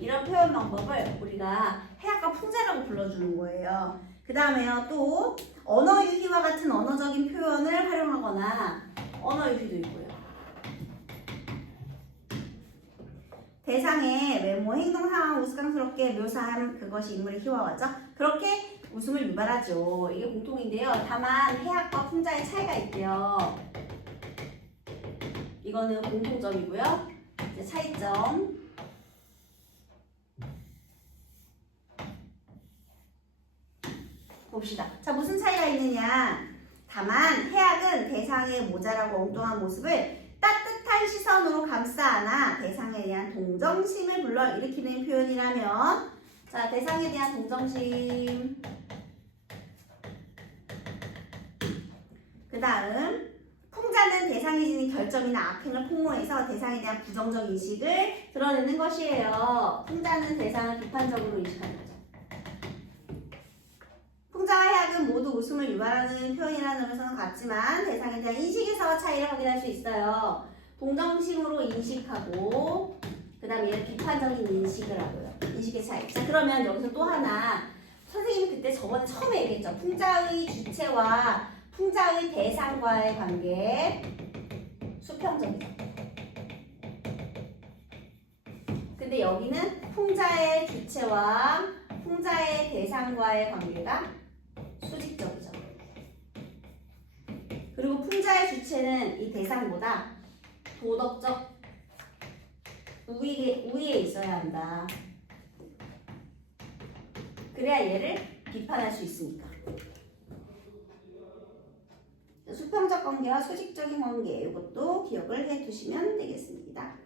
이런 표현 방법을 우리가 해악과 풍자라고 불러주는 거예요. 그 다음에요, 또 언어 유희와 같은 언어적인 표현을 활용하거나 언어 유희도 있고요. 대상의 외모, 행동, 상황을 우스꽝스럽게 묘사하는 그것이 인물의 희화화죠. 그렇게 웃음을 유발하죠. 이게 공통인데요. 다만 해악과 풍자의 차이가 있대요. 이거는 공통점이고요. 이제 차이점. 봅시다. 자, 무슨 차이가 있느냐. 다만 해악은 대상의 모자라고 엉뚱한 모습을 따뜻한 시선으로 감싸 안아 대상에 대한 동정심을 불러일으키는 표현이라면, 자, 대상에 대한 동정심. 그 다음 풍자는 대상이 지닌 결점이나 악행을 폭로해서 대상에 대한 부정적 인식을 드러내는 것이에요. 풍자는 대상을 비판적으로 인식하는 거죠. 풍자와 해악은 모두 웃음을 유발하는 표현이라는 점에서는 같지만 대상에 대한 인식에서 차이를 확인할 수 있어요. 동정심으로 인식하고 그 다음에 비판적인 인식을 하고요. 인식의 차이. 자, 그러면 여기서 또 하나, 선생님이 그때 저번에 처음에 얘기했죠. 풍자의 주체와 풍자의 대상과의 관계 수평적이죠. 근데 여기는 풍자의 주체와 풍자의 대상과의 관계가 수직적이죠. 그리고 풍자의 주체는 이 대상보다 도덕적 우위에 있어야 한다. 그래야 얘를 비판할 수 있으니까. 수평적 관계와 수직적인 관계, 이것도 기억을 해 두시면 되겠습니다.